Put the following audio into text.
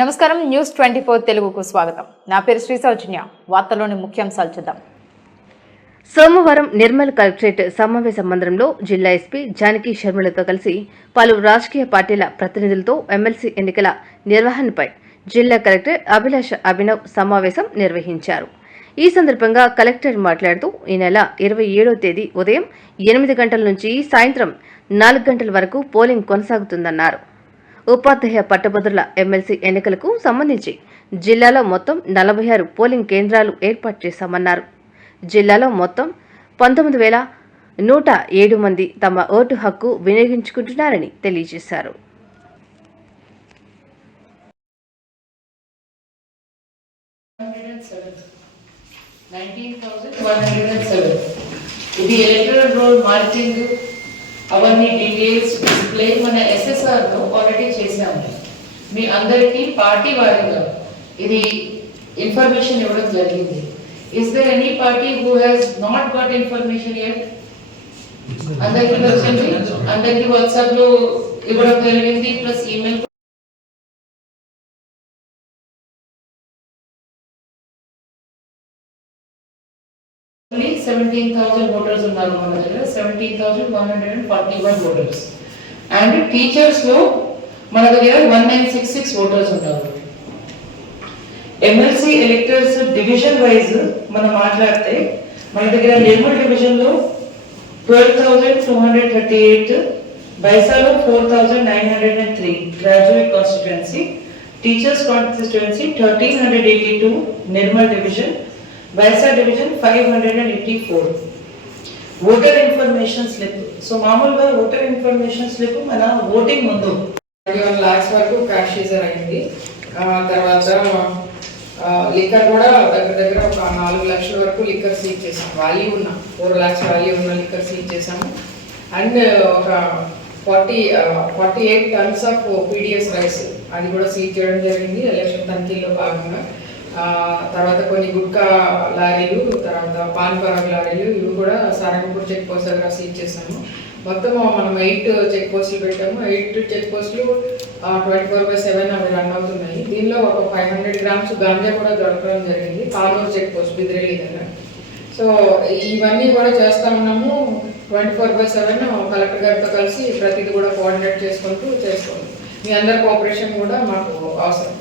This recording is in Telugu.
నమస్కారం. న్యూస్ ట్వంటీ ఫోర్ తెలుగుకు స్వాగతం. నా పేరు శ్రీ సౌజన్య. వార్తలోని ముఖ్యాంశాలు చూద్దాం. సోమవారం నిర్మల్ కలెక్టరేట్ సమావేశ మందిరంలో జిల్లా ఎస్పీ జానకి శర్మలతో కలిసి పలు రాజకీయ పార్టీల ప్రతినిధులతో ఎమ్మెల్సీ ఎన్నికల నిర్వహణపై జిల్లా కలెక్టర్ అభిలాష అభినవ్ సమావేశం నిర్వహించారు. ఈ సందర్భంగా కలెక్టర్ మాట్లాడుతూ ఈ నెల ఇరవై ఏడో తేదీ ఉదయం ఎనిమిది గంటల నుంచి సాయంత్రం నాలుగు గంటల వరకు పోలింగ్ కొనసాగుతుందన్నారు. ఉపాధ్యాయ పట్టభద్రుల ఎమ్మెల్సీ ఎన్నికలకు సంబంధించి జిల్లాలో మొత్తం నలభై ఆరు పోలింగ్ కేంద్రాలు ఏర్పాటు చేశామన్నారు. జిల్లాలో మొత్తం పంతొమ్మిది వేల నూట ఏడు మంది తమ ఓటు హక్కు వినియోగించుకుంటున్నారని తెలియజేశారు. ఇది ఎలక్ట్రల్ రోల్ మార్కింగ్ అవన్నీ డీటెయిల్స్ డిస్ప్లే మన ఎస్ఎస్ఆర్ ఆల్రెడీ చేశాము మీ అందరికీ పార్టీ వారీగా ఇది ఇన్ఫర్మేషన్ ఇవ్వడం జరిగింది. Is there any party who has not got information at అందరికీ వచ్చింది అందరికీ వాట్సాప్లో ఇవ్వడం జరిగింది plus email seventeen thousand voters ఉన్నారు మన దగ్గర. Seventeen thousand one hundred and forty one voters and టీచర్స్లో మన దగ్గర one nine six six voters ఉంటారు. ఎమ్మెల్సీ ఎలెక్టర్స్ డివిజన్ వైజ్ మనం మాట్లాడితే మన దగ్గర నిర్మల్ డివిజన్లో twelve thousand two hundred thirty eight బైసాలో four thousand nine hundred and three graduate constituency teachers constituency thirteen hundred eighty two Nirmal division Bhainsa division five hundred and eighty four voter information slip so మామూలుగా ఓటర్ ఇన్ఫర్మేషన్ స్లిప్ మన ఓటింగ్ ముందు ట్వంటీ వన్ లాక్స్ వరకు క్యాష్ సీజర్ అయింది తర్వాత లిక్కర్ కూడా దగ్గర దగ్గర ఒక నాలుగు లక్షల వరకు లిక్కర్ సీజ్ చేసాం వాల్యూ ఉన్న ఫోర్ లాక్స్ వాల్యూ ఉన్న లిక్కర్ సీజ్ చేసాము అండ్ ఒక forty forty eight tons of PDS rice అది కూడా సీజ్ చేయడం జరిగింది. ఎలక్షన్ తనిఖీల్లో భాగంగా. తర్వాత కొన్ని గుట్కా లారీలు తర్వాత పాన్ పరాగ్ లారీలు ఇవి కూడా సారంగపూర్ చెక్ పోస్ట్ దగ్గర సీజ్ చేసాము మొత్తం మనం ఎయిట్ చెక్ పోస్టులు పెట్టాము. ఎయిట్ చెక్ పోస్టులు ట్వంటీ ఫోర్ బై సెవెన్ అవి రన్ అవుతున్నాయి. దీనిలో ఒక ఫైవ్ హండ్రెడ్ గ్రామ్స్ గాంజా కూడా దొరకడం జరిగింది. పాలూరు చెక్ పోస్ట్ బిద్రేలి దగ్గర. సో ఇవన్నీ కూడా చేస్తా ఉన్నాము. Twenty four by seven collector గారితో కలిసి ప్రతిదీ కూడా కోఆర్డినేట్ చేసుకుంటూ చేస్తాము. మీ అందరి కోఆపరేషన్ కూడా మాకు అవసరం.